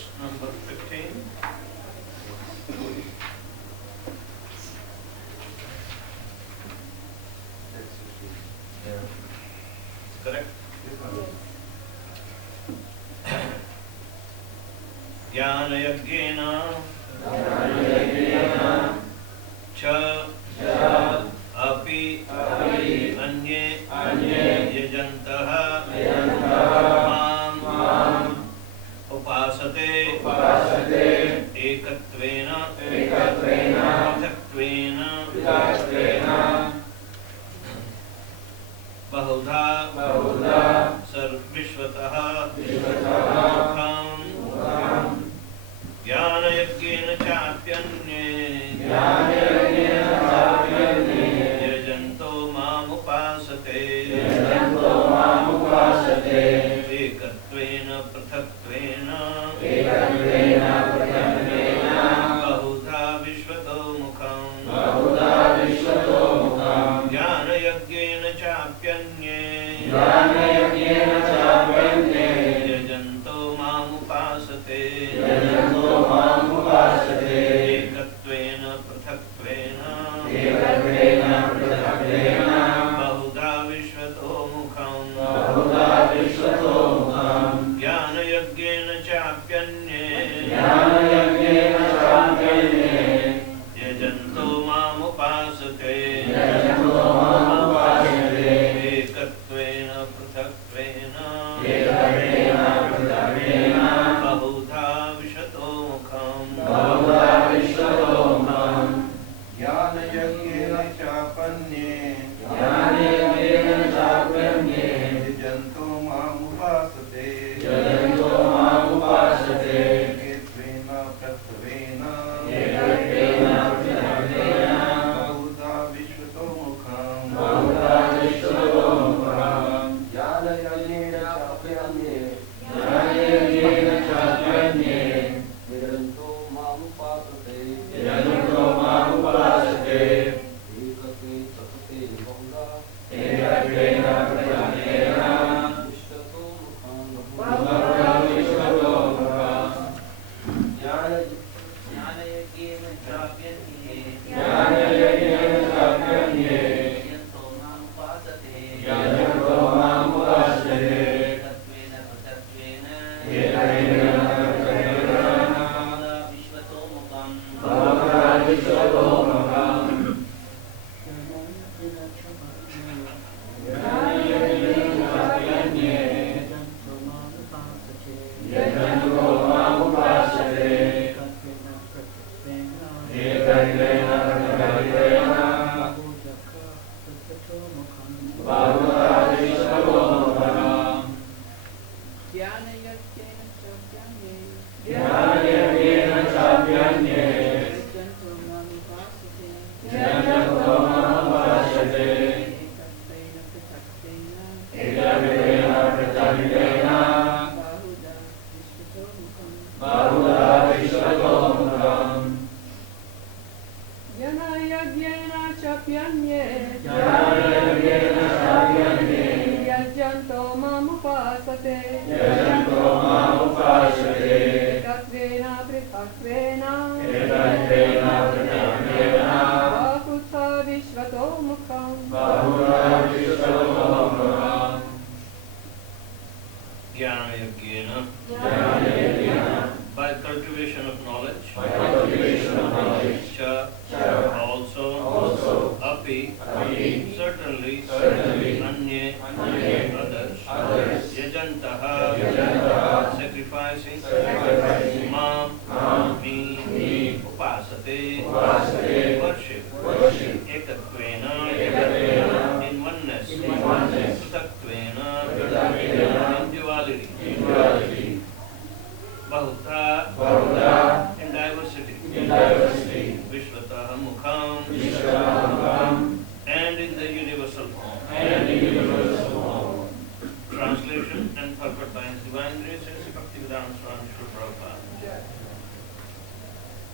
text number 15. Yeah. Correct? Jnana yajnena cha api anye yajantaha mam upasate ekatvena prithatvena bahudha sarvishvatah mukham jnana-yajnena chapyanye yajanto mam upasate ekatvena prithatvena bahudha vishvato mukham jnana-yajnena chapyanye yajanto mam upasate ekatvena prithatvena bahudha vishvato mukham jnana-yajnena chapyanye yajanto mam upasate ekatvena prithatvena bahudha vishvato mukham Jnana-yajnena chapanye yajanto mam upasate etvena pratvena bahudha vishvato mukham Jnana-yajnena by cultivation of knowledge, cha also, api certainly, anye others, yajantaha sacrificing, mam me, upasate worship, ekatvena in oneness, prithaktvena in duality, bahudha in diversity, vishvataha mukham and in the universal form. Translation and purport by His Divine Grace and Bhaktivedanta Swami Srila Prabhupada.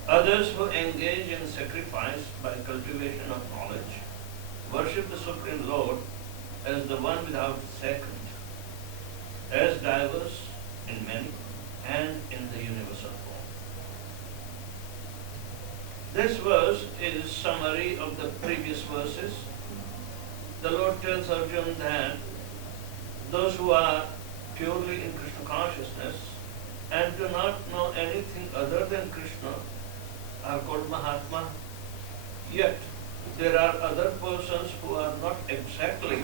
Others who engage in sacrifice by cultivation of knowledge worship the Supreme Lord as the one without second, as diverse in many and in the universal This verse is summary of the previous verses. The Lord tells Arjuna that those who are purely in Krishna consciousness and do not know anything other than Krishna are called Mahatma. Yet there are other persons who are not exactly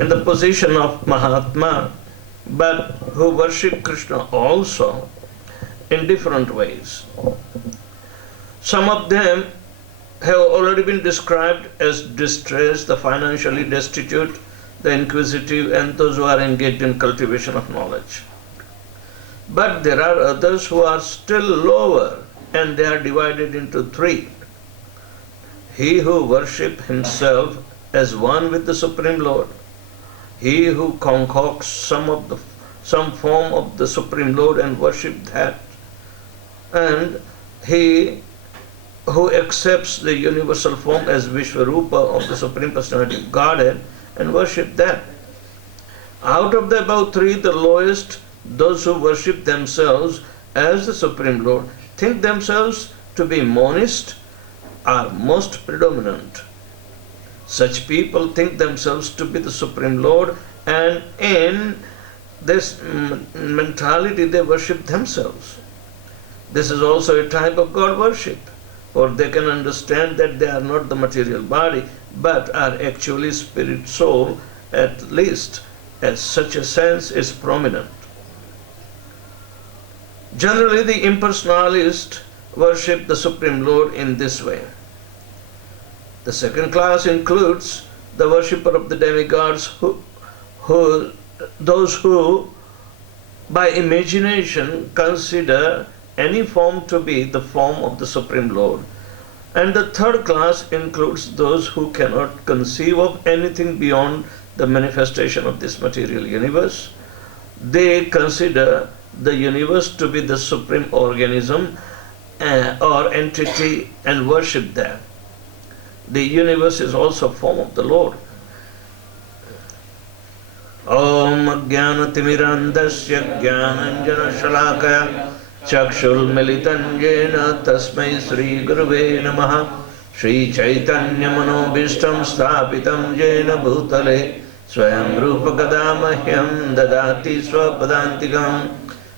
in the position of Mahatma, but who worship Krishna also in different ways. Some of them have already been described as distressed, the financially destitute, the inquisitive, and those who are engaged in cultivation of knowledge. But there are others who are still lower, and they are divided into three. He who worships himself as one with the Supreme Lord, he who concocts some form of the Supreme Lord and worship that, and he who accepts the universal form as Vishvarupa of the Supreme Personality of Godhead and worship that. Out of the above three, the lowest, those who worship themselves as the Supreme Lord, think themselves to be monist, are most predominant. Such people think themselves to be the Supreme Lord, and in this mentality they worship themselves. This is also a type of God worship, for they can understand that they are not the material body, but are actually spirit soul, at least as such a sense is prominent. Generally, the impersonalists worship the Supreme Lord in this way. The second class includes the worshipper of the demigods, those who by imagination consider any form to be the form of the Supreme Lord. And the third class includes those who cannot conceive of anything beyond the manifestation of this material universe. They consider the universe to be the supreme organism or entity and worship that. The universe is also a form of the Lord. Om Jnanatimmirandasya Jnananjana Shalakaya Chakshulmilitan Jena Tasmai Sri Guruve Namaha Sri Chaitanya Manobishtam Sthapitam Jena Bhutale Swayam Rupa Kadamahyam Dadati Swapadantikam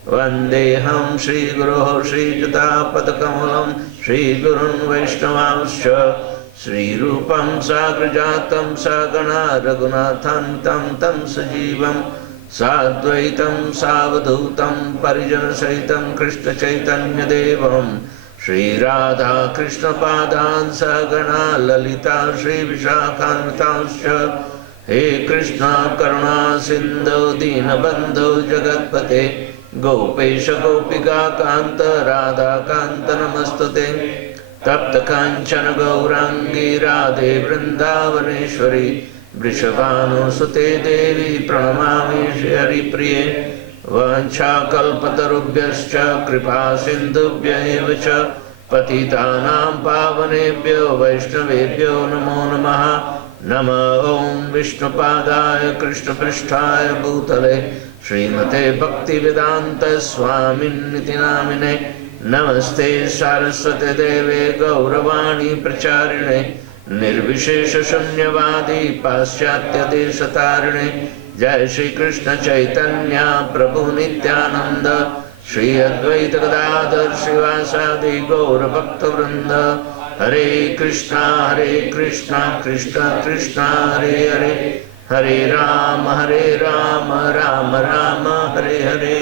Vandeham Sri Guru Sri Jata Padakamalam Sri Gurun Vaishnavamscha Sri Rupam Sagrajatam Sagana Raghunathan Tam Tam Sajivam Sadvaitam Savadhutam Parijana Saitam Krishna Chaitanya Devam Sri Radha Krishna Padan Sagana Lalita Sri Vishakhantanscha He Krishna Karuna Sindhu Dinabandhu Jagatpate Gopesha Gopika Kanta Radha Kanta Namastate Tapta Kanchana Gaurangi Radhe Vrindavaneshwari Vrishabhanu Sute Devi Pranamami Shri Hari Priye Vancha Kalpatarubhyascha Kripa Sindhubhya Evacha Patitanam Pavanebhyo Vaishnavebhyo Namo Namaha Nama Om Vishnupadaya Krishna Pristhaya Bhutale Srimate Bhaktivedanta Swamin Niti Namine Namaste Saraswate Deve Gauravani Pracharine Nirvishesha Shunyavadi Paschatya Deshatarine Jai Shri Krishna Chaitanya Prabhu Nityananda Shri Advaita Gadadhar Srivasadi Gaura Bhakta Vrinda Hare Krishna Krishna Krishna Hare Hare Hare Rama Rama Rama Hare Hare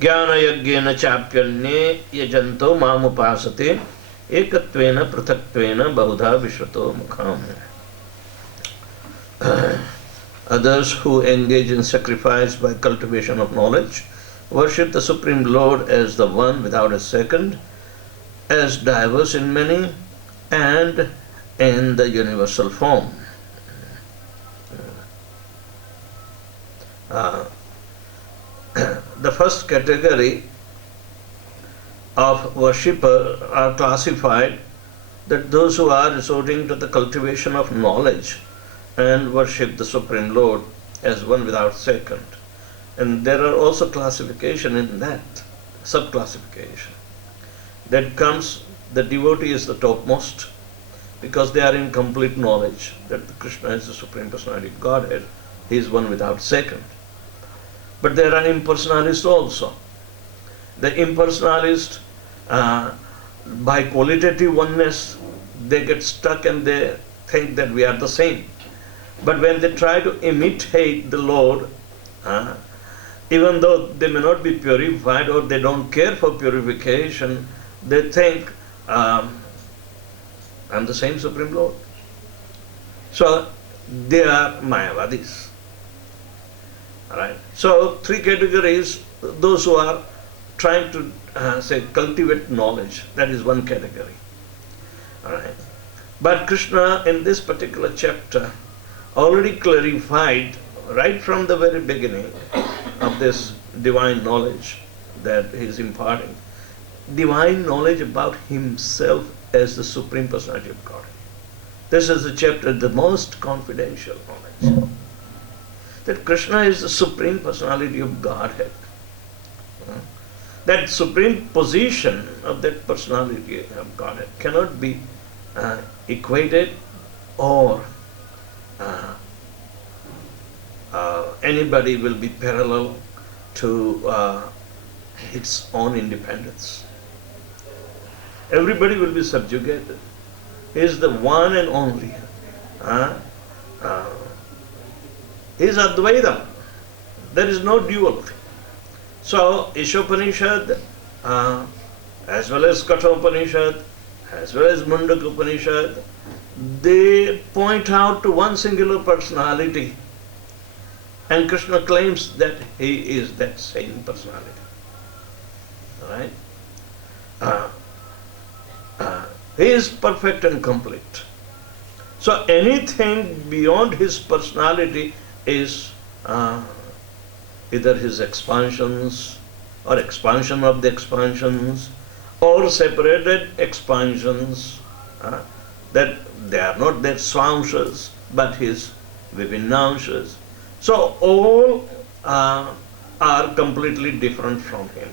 Jnana Yajnena Chapyanye Yajanto Mamupasate Ekatvena Pruthatvena Bahudha Vishvato Mukham. Others who engage in sacrifice by cultivation of knowledge worship the Supreme Lord as the one without a second, as diverse in many, and in the universal form. The first category of worshipper are classified that those who are resorting to the cultivation of knowledge and worship the Supreme Lord as one without second. And there are also classification in that, sub-classification. That comes, the devotee is the topmost, because they are in complete knowledge that Krishna is the Supreme Personality of Godhead. He is one without second. But there are impersonalists also. The impersonalist, by qualitative oneness, they get stuck and they think that we are the same. But when they try to imitate the Lord, even though they may not be purified or they don't care for purification, they think, I'm the same Supreme Lord. So they are Mayavadis. Alright. So three categories: those who are trying to cultivate knowledge. That is one category. Alright. But Krishna in this particular chapter already clarified right from the very beginning of this divine knowledge that he is imparting. Divine knowledge about himself as the Supreme Personality of God. This is the chapter, the most confidential knowledge. That Krishna is the Supreme Personality of Godhead. That supreme position of that personality of Godhead cannot be equated or anybody will be parallel to its own independence. Everybody will be subjugated. He is the one and only. He is Advaitam. There is no duality. So, Ishopanishad, as well as Kathopanishad, as well as Mundaka Upanishad, they point out to one singular personality. And Krishna claims that he is that same personality. Alright? He is perfect and complete. So anything beyond his personality is either his expansions or expansion of the expansions or separated expansions, that they are not their swangsas but his vivinnanshas. So all are completely different from him.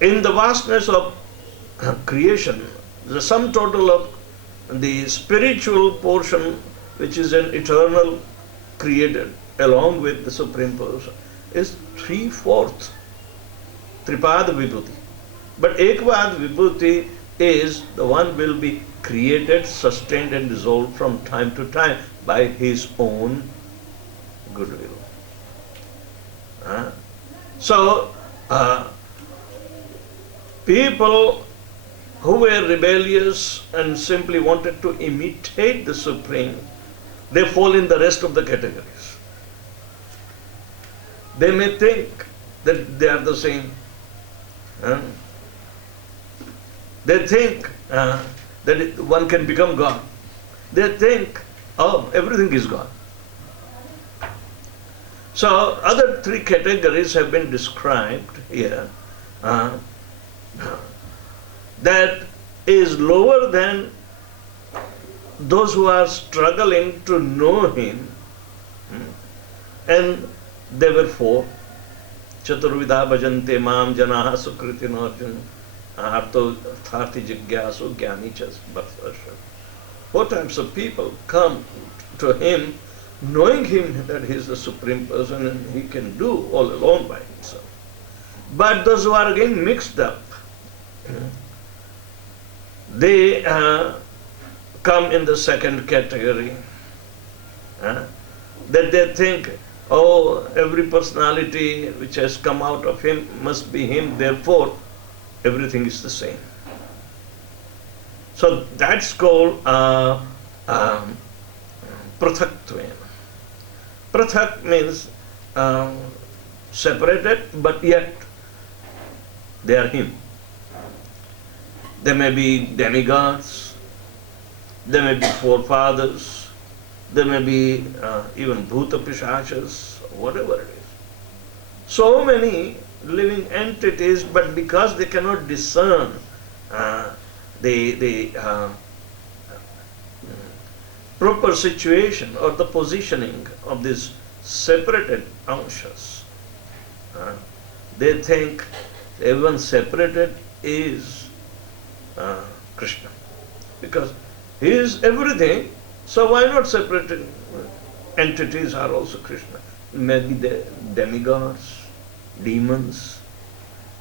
In the vastness of creation, the sum total of the spiritual portion, which is an eternal created along with the Supreme Person, is 3/4 Tripada Vibhuti. But Ekvad Vibhuti is the one will be created, sustained and dissolved from time to time by his own goodwill. So, people who were rebellious and simply wanted to imitate the Supreme, they fall in the rest of the categories. They may think that they are the same. They think that one can become God. They think, oh, everything is God. So, other three categories have been described here. That is lower than those who are struggling to know him. And there were four. Chaturvidha bhajante mam janaha sukritin arjun arto tharti jigyasu gyani chas bharsasha. Four types of people come to him knowing him that he is the Supreme Person and he can do all alone by himself. But those who are again mixed up, they come in the second category. That they think, oh, every personality which has come out of him must be him, therefore everything is the same. So that's called Prathaktvena. Prathak means separated, but yet they are him. They may be demigods, they may be forefathers, they may be even Bhuta Pishachas, whatever it is. So many living entities, but because they cannot discern the proper situation or the positioning of these separated anshas, they think Everyone separated is Krishna. Because he is everything, so why not separated entities are also Krishna? Maybe the demigods, demons.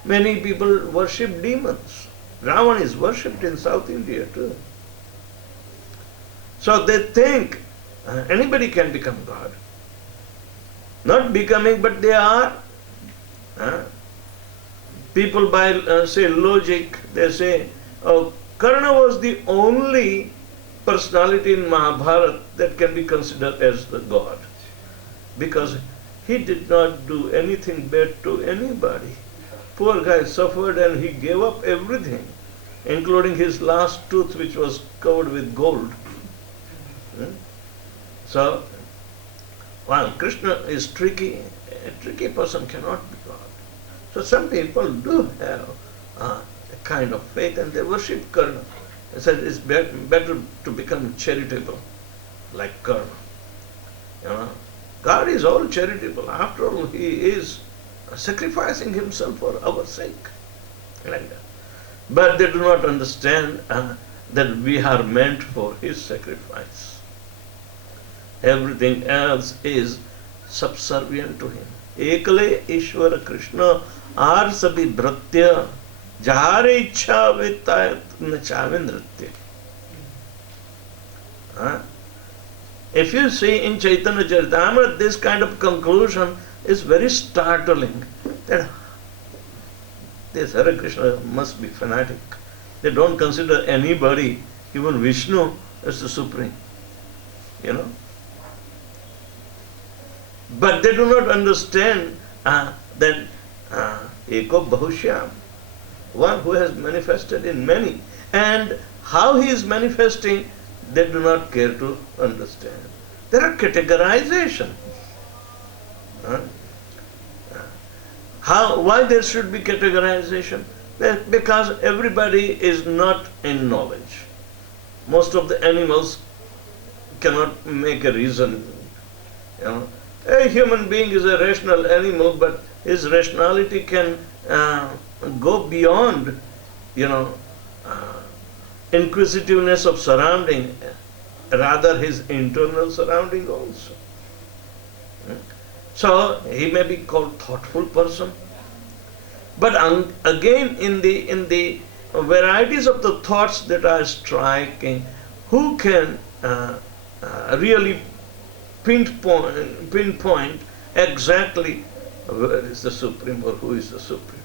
Many people worship demons. Ravan is worshipped in South India too. So they think anybody can become God. Not becoming, but they are. People by say logic, they say, oh, Karna was the only personality in Mahabharata that can be considered as the God. Because he did not do anything bad to anybody. Poor guy suffered and he gave up everything, including his last tooth which was covered with gold. So, while Krishna is tricky, a tricky person cannot be God. So some people do have a kind of faith and they worship Karna. They said it's better to become charitable like Karna. You know, God is all charitable. After all, he is sacrificing himself for our sake. Like that. But they do not understand that we are meant for his sacrifice. Everything else is subservient to him. Ekale Ishwara Krishna ar sabhi bhratya jahare ichha vitayat nachavindratya. If you see in Chaitanya Charitamrita, this kind of conclusion is very startling. That this Hare Krishna must be fanatic. They don't consider anybody, even Vishnu, as the supreme. You know. But they do not understand that Eko Bahushyam, one who has manifested in many, and how he is manifesting, they do not care to understand. There are categorization. Why there should be categorization? Because everybody is not in knowledge. Most of the animals cannot make a reason. You know, a human being is a rational animal, but his rationality can go beyond, inquisitiveness of surrounding, rather his internal surrounding also. So he may be called thoughtful person, but again in the varieties of the thoughts that are striking, who can really pinpoint exactly where is the Supreme or who is the Supreme?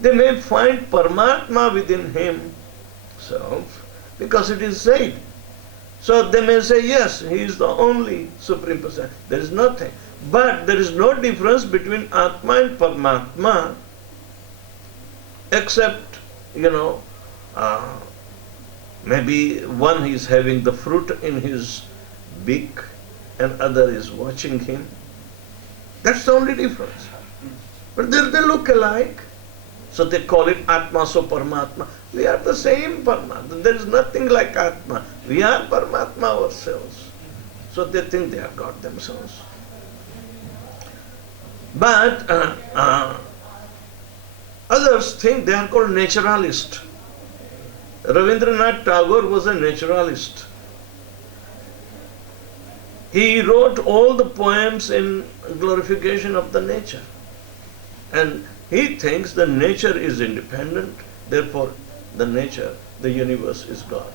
They may find Paramatma within himself because it is said. So they may say, yes, he is the only Supreme Person. There is nothing. But there is no difference between Atma and Paramatma except, maybe one is having the fruit in his beak and other is watching him. That's the only difference. But they look alike. So they call it Atma so Paramatma. We are the same Paramatma. There is nothing like Atma. We are Paramatma ourselves. So they think they are God themselves. But others think they are called naturalist. Rabindranath Tagore was a naturalist. He wrote all the poems in glorification of the nature. And he thinks the nature is independent, therefore the nature, the universe is God.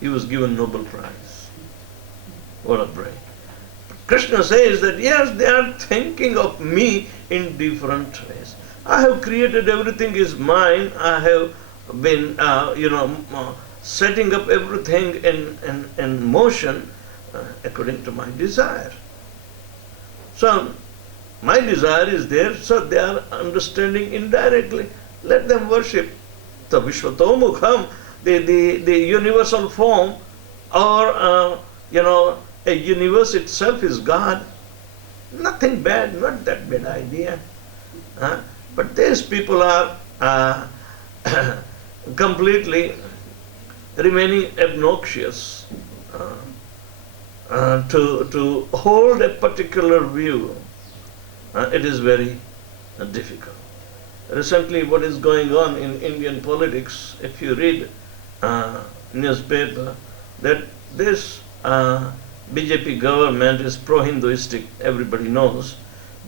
He was given Nobel Prize. What a brain. Krishna says that yes, they are thinking of me in different ways. I have created everything is mine. I have been, setting up everything in motion according to my desire. So, my desire is there, so they are understanding indirectly. Let them worship the Vishvatomukham, the universal form, or, a universe itself is God. Nothing bad, not that bad idea. But these people are completely remaining obnoxious to hold a particular view. it is very difficult. Recently, what is going on in Indian politics, if you read newspaper, that this BJP government is pro-Hinduistic, everybody knows.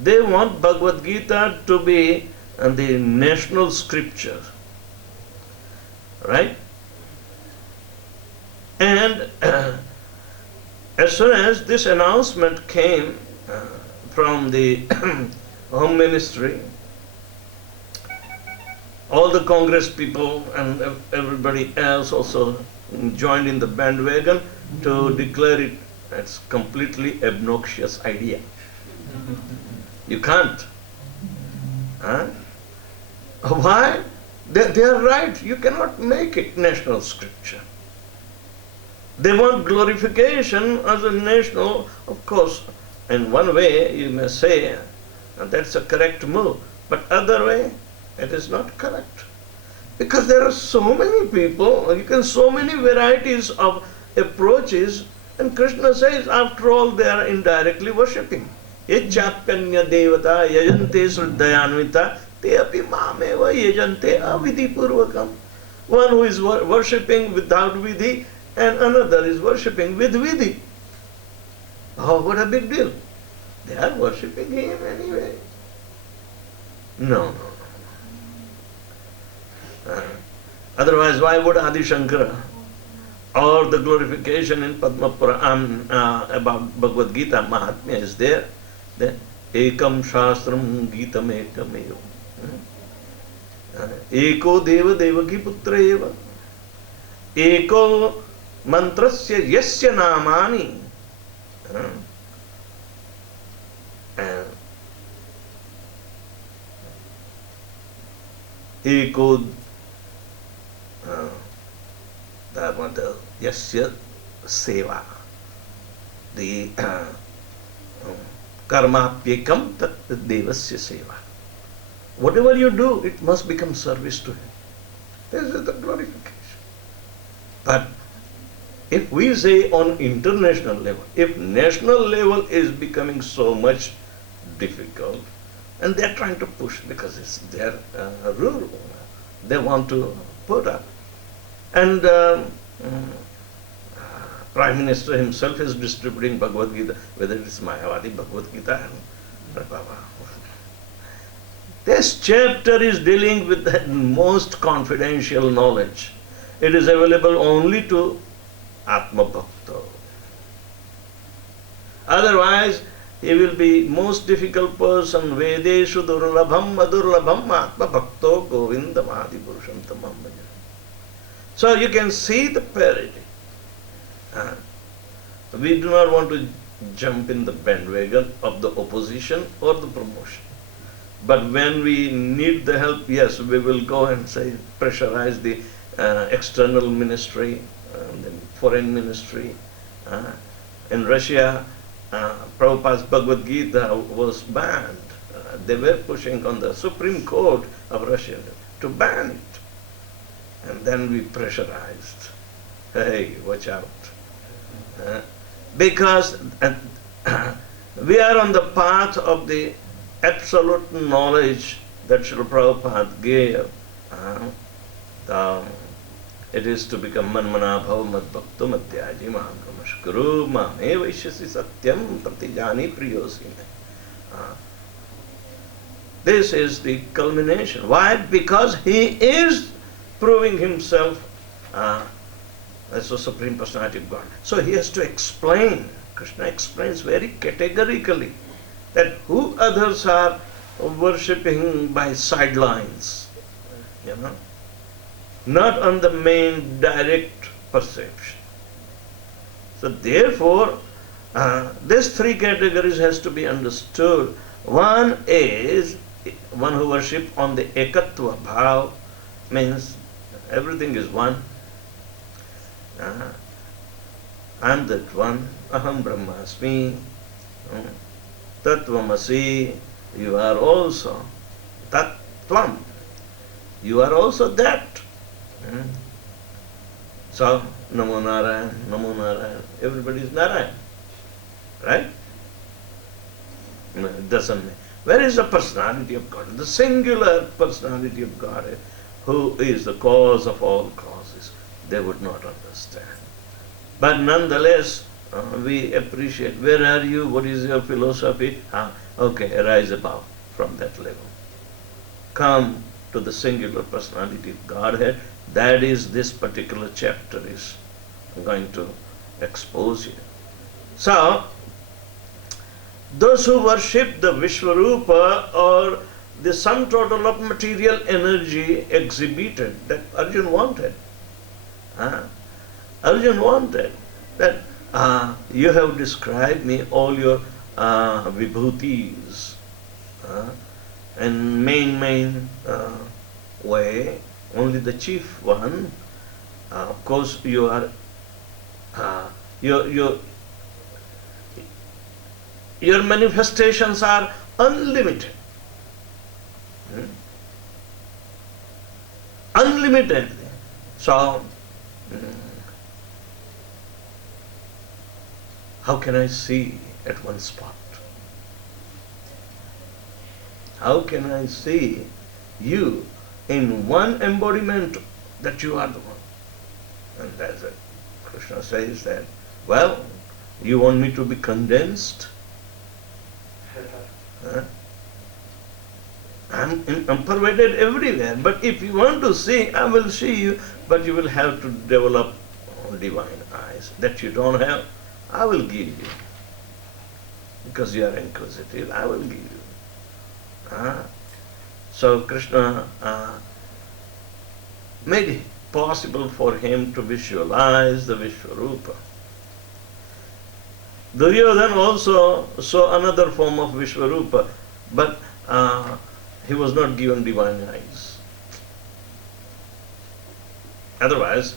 They want Bhagavad Gita to be the national scripture, right? And as soon as this announcement came from the Home Ministry, all the Congress people and everybody else also joined in the bandwagon to declare it as completely obnoxious idea. You can't. Huh? Why? They are right. You cannot make it national scripture. They want glorification as a national, of course. In one way, you may say that's a correct move, but other way, it is not correct. Because there are so many people, so many varieties of approaches, and Krishna says, after all, they are indirectly worshipping. H.H.Vadvyasa devata yajante sraddhayanvita te api mameva yajante avidhi purvakam. One who is worshipping without vidhi, and another is worshipping with vidhi. Oh, what a big deal. They are worshipping him anyway. No. Otherwise, why would Adi Shankara or the glorification in Padma Puran about Bhagavad Gita, Mahatmya is there? Then, Ekam Shastram Gitam Ekam Eva. Eko Deva Devaki Putra Eva. Eko Mantrasya Yasya Namani. Eko Yasya Seva. The Karmapyekam Tat Devasya Seva. Whatever you do, it must become service to him. This is the glorification. But if we say on international level, if national level is becoming so much difficult, and they are trying to push because it's their rule, they want to put up. And Prime Minister himself is distributing Bhagavad Gita, whether it is Mayavadi Bhagavad Gita and this chapter is dealing with the most confidential knowledge. It is available only to Atma Bhakta. Otherwise, he will be most difficult person. Vedeshu durlabham madurlabham Atma Bhakto Govindam Adi Purusham Tamam Bhajan. So you can see the parity. We do not want to jump in the bandwagon of the opposition or the promotion. But when we need the help, yes, we will go and say, pressurize the external ministry, the foreign ministry. In Russia, Prabhupada's Bhagavad Gita was banned. They were pushing on the Supreme Court of Russia to ban it. And then we pressurized. Hey, watch out. Because we are on the path of the absolute knowledge that Srila Prabhupada gave. It is to become manmana bhava mad bhakto madhyaji maham namaskuru mame vaishyasi satyam pratijani priyosime. This is the culmination. Why? Because he is proving himself as the Supreme Personality of God. So he has to explain. Krishna explains very categorically that who others are worshipping by sidelines, not on the main direct perception. So therefore, these three categories has to be understood. One is one who worship on the ekatva bhav, means everything is one. I am that one, aham brahmasmi, tattvamasi, you are also tattvam, you are also that. So, Namo Narayan, everybody is Narayan, right? No, it doesn't mean. Where is the personality of God? The singular personality of God, who is the cause of all causes. They would not understand. But nonetheless, we appreciate. Where are you? What is your philosophy? Okay, rise above from that level. Come to the singular personality of Godhead. That is this particular chapter is going to expose you. So, those who worship the Vishwarupa or the sum total of material energy exhibited that Arjuna wanted. Arjuna wanted that you have described me all your vibhutis in main way. Only the chief one, of course, you are your manifestations are unlimited. Unlimited. So, how can I see at one spot? How can I see you in one embodiment that you are the one? And that's it. Krishna says that, well, you want me to be condensed? I'm pervaded everywhere, but if you want to see, I will see you, but you will have to develop divine eyes that you don't have. I will give you. Because you are inquisitive, I will give you. So Krishna made it possible for him to visualize the Vishwarupa. Duryodhana also saw another form of Vishwarupa, but he was not given divine eyes. Otherwise,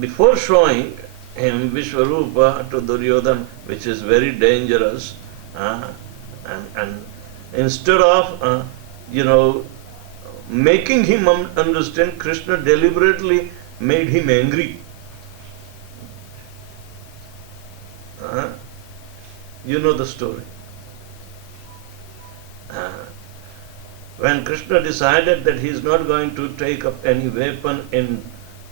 before showing him Vishwarupa to Duryodhana, which is very dangerous, and instead of making him understand, Krishna deliberately made him angry. You know the story. When Krishna decided that he is not going to take up any weapon in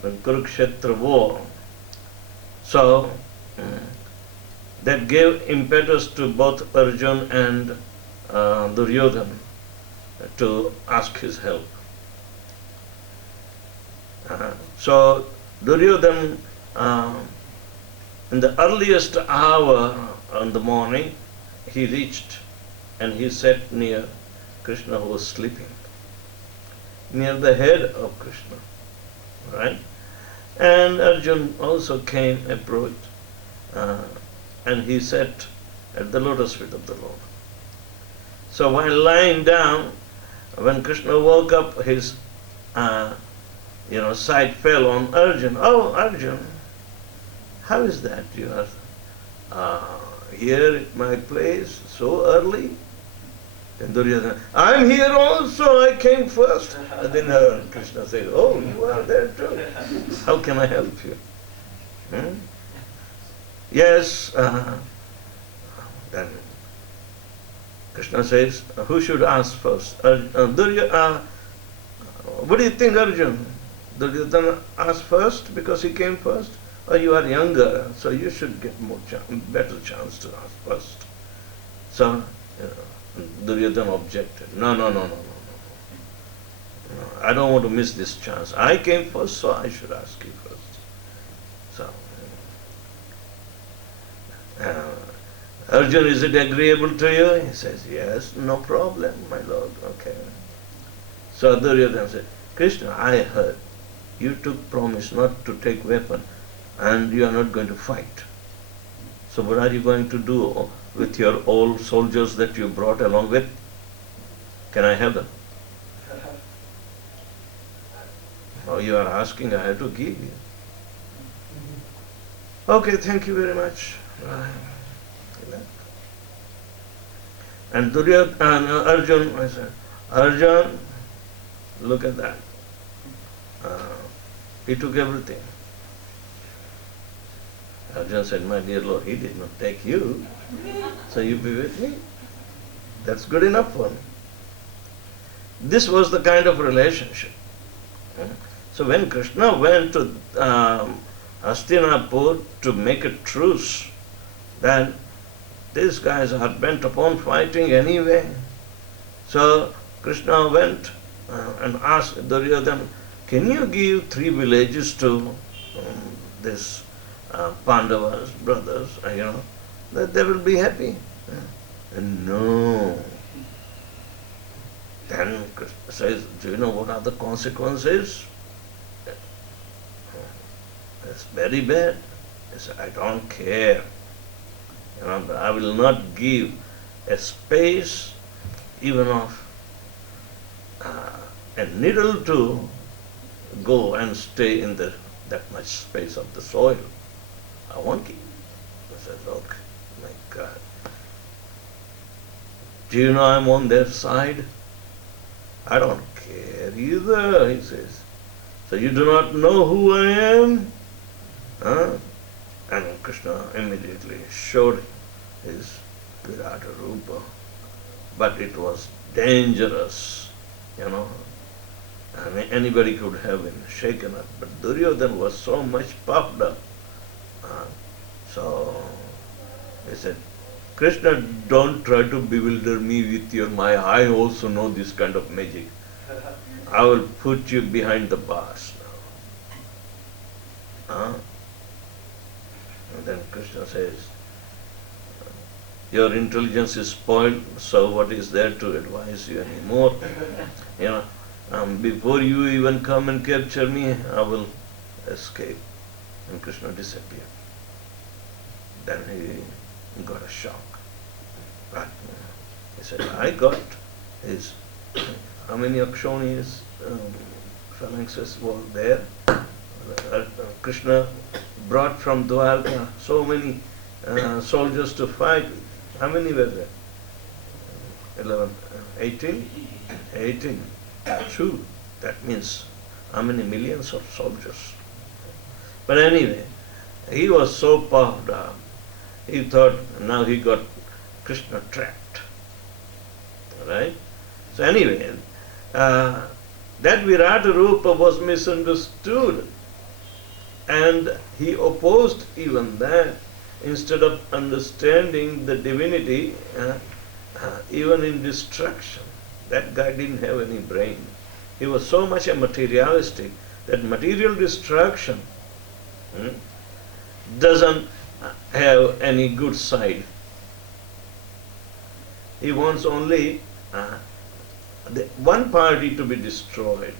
the Kurukshetra war, so that gave impetus to both Arjuna and Duryodhana to ask his help. So Duryodhana, in the earliest hour in the morning, he reached and he sat near Krishna, who was sleeping, near the head of Krishna, right? And Arjuna also came, approached, and he sat at the lotus feet of the Lord. So while lying down, when Krishna woke up, his sight fell on Arjuna. Oh, Arjuna, how is that you are here at my place so early? And Duryodhana, I'm here also, I came first. And then Krishna said, oh, you are there too. How can I help you? Yes. Then Krishna says, who should ask first? What do you think, Arjuna? Duryodhana asked first because he came first? Or you are younger, so you should get better chance to ask first. So, Duryodhana objected. No. I don't want to miss this chance. I came first, so I should ask you first. So, Arjuna, is it agreeable to you? He says, yes, no problem, my lord. Okay. So Duryodhana said, Krishna, I heard you took promise not to take weapon and you are not going to fight. So what are you going to do with your old soldiers that you brought along with? Can I have them? Oh, you are asking, I have to give you. Okay, thank you very much. And Arjuna, I said, Arjuna, look at that. He took everything. Arjuna said, my dear Lord, he did not take you, so you be with me. That's good enough for me. This was the kind of relationship. So when Krishna went to Hastinapur to make a truce, then these guys are bent upon fighting anyway. So Krishna went and asked Duryodhana, can you give 3 villages to this Pandavas, brothers, that they will be happy? And no. Then Krishna says, do you know what are the consequences? It's very bad. He said, I don't care. But I will not give a space even of a needle to go and stay in that much space of the soil. I won't give. I said, look, my God. Do you know I'm on their side? I don't care either, he says. So you do not know who I am? And Krishna immediately showed his Virata Rupa. But it was dangerous, I mean, anybody could have been shaken up. But Duryodhana was so much puffed up. So he said, Krishna, don't try to bewilder me with your Maya. I also know this kind of magic. I will put you behind the bars now. And then Krishna says, your intelligence is spoiled, so what is there to advise you anymore? Before you even come and capture me, I will escape. And Krishna disappeared. Then he got a shock. Right? He said, I got his, how many Akshonis, phalanxes were there? Krishna brought from Dwarka so many soldiers to fight. How many were there? 11, 18? 18. True. That means how many millions of soldiers? But anyway, he was so puffed up. He thought now he got Krishna trapped. Right? So anyway, that Virata Rupa was misunderstood. And he opposed even that. Instead of understanding the divinity, even in destruction, that guy didn't have any brain. He was so much a materialistic that material destruction doesn't have any good side. He wants only one party to be destroyed.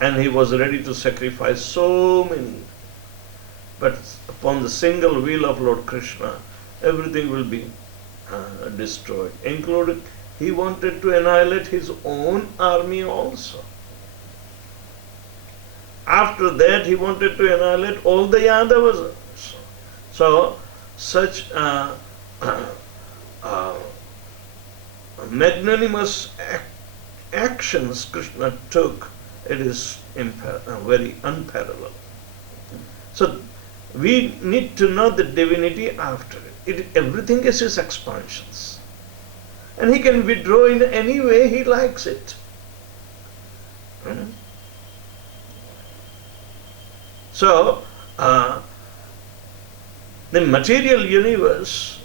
And he was ready to sacrifice so many. But upon the single will of Lord Krishna, everything will be destroyed. Including, he wanted to annihilate his own army also. After that, he wanted to annihilate all the Yadavas also. So, such magnanimous actions Krishna took, it is very unparalleled. So, we need to know the divinity after it. Everything is his expansions. And he can withdraw in any way he likes it. So, the material universe,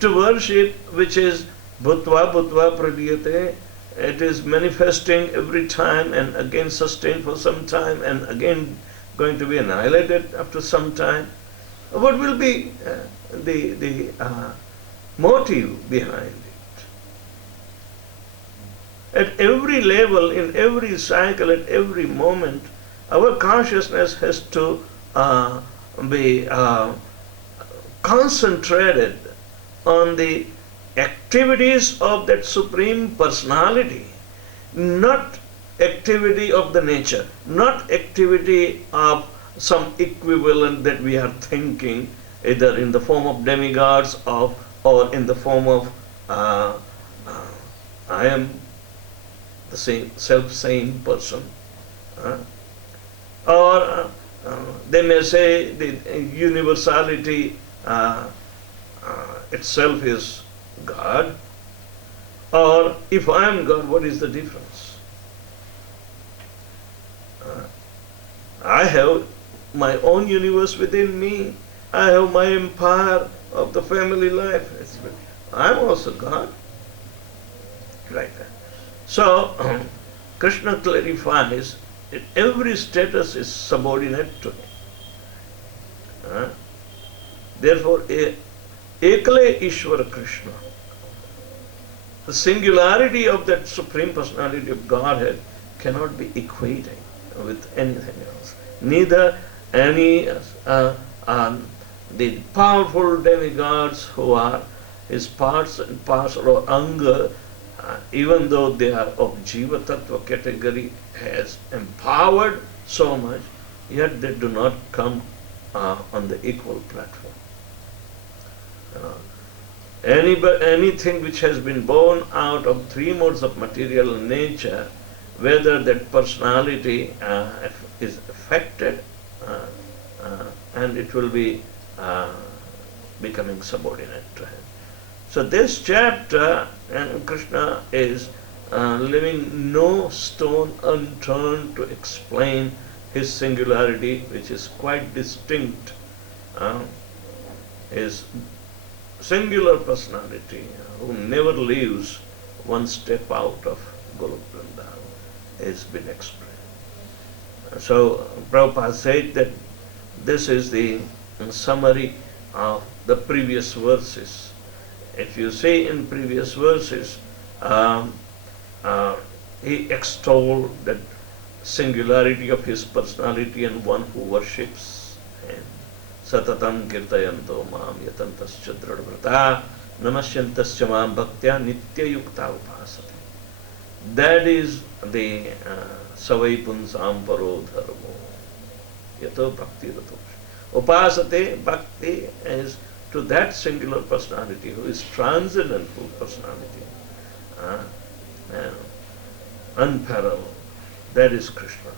to worship, which is bhutva bhutva pradiyate, it is manifesting every time and again sustained for some time and again going to be annihilated after some time. What will be the motive behind it? At every level, in every cycle, at every moment, our consciousness has to be concentrated on the activities of that Supreme Personality, not activity of the nature, not activity of some equivalent that we are thinking, either in the form of demigods or in the form of I am the same self-same person, or they may say the universality itself is God, or if I am God, what is the difference? I have my own universe within me. I have my empire of the family life. I am also God. Like that. So, Krishna clarifies that every status is subordinate to him. Therefore, Ekale Ishvara Krishna, the singularity of that Supreme Personality of Godhead cannot be equated with anything else. Neither any the powerful demigods who are his parts and parcel or anga, even though they are of Jiva Tattva category, has empowered so much, yet they do not come on the equal platform. Anything which has been born out of three modes of material nature, whether that personality is affected and it will be becoming subordinate to him. So this chapter, and Krishna is leaving no stone unturned to explain his singularity, which is quite distinct. His singular personality, who never leaves one step out of Golok Vrindavan, has been explained. So Prabhupada said that this is the summary of the previous verses. If you see in previous verses, he extolled that singularity of his personality and one who worships him. Satatam kirtayanto mam yatantascha dradvrata namasyantascha mam bhaktya nitya yukta upasate. That is the savai punsam paro dharmo yato bhakti rato. Upasate, bhakti is to that singular personality who is transcendental personality, unparalleled. That is Krishna.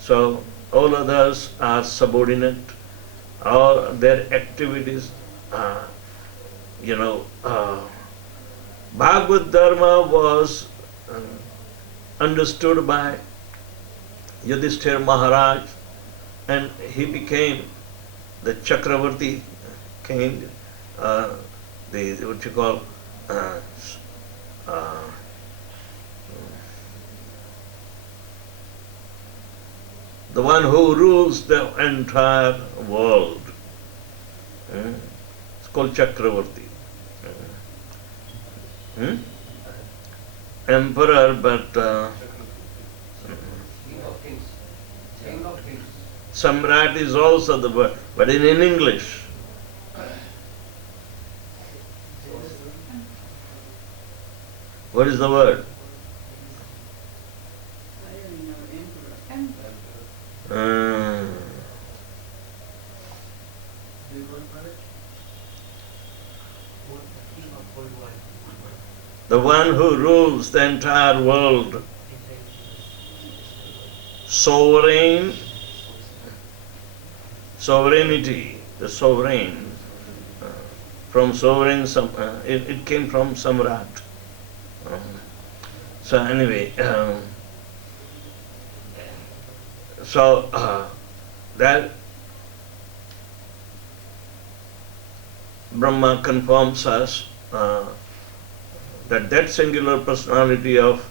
So all others are subordinate, or their activities, Bhagavad Dharma was understood by Yudhishthira Maharaj, and he became the Chakravarti king, the one who rules the entire world. It's called Chakravarti. Emperor, but King of Kings. Samrat is also the word, but in English. What is the word? I don't know, emperor. The one who rules the entire world. Sovereignty, the sovereign. From sovereign, it came from Samrat. So anyway, that Brahma confirms us that singular personality of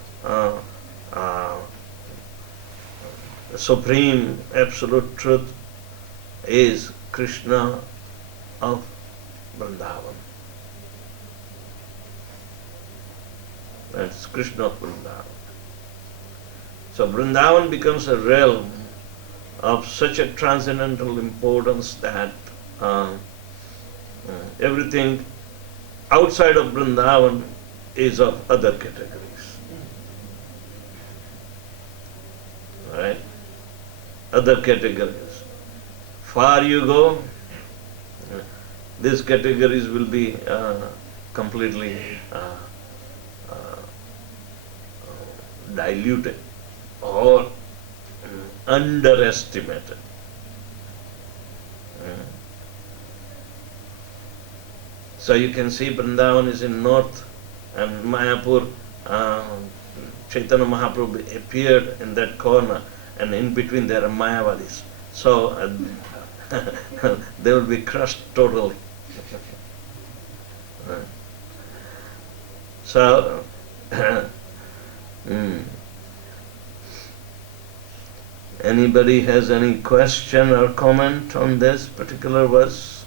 the supreme absolute truth is Krishna of Vrindavan. That's Krishna of Vrindavan. So Vrindavan becomes a realm of such a transcendental importance that everything outside of Vrindavan is of other categories. Right? Other categories. Far you go, these categories will be completely diluted or underestimated. So you can see Vrindavan is in north, and Mayapur, Chaitanya Mahaprabhu appeared in that corner, and in between there are Mayavadis. So they will be crushed totally. So, anybody has any question or comment on this particular verse?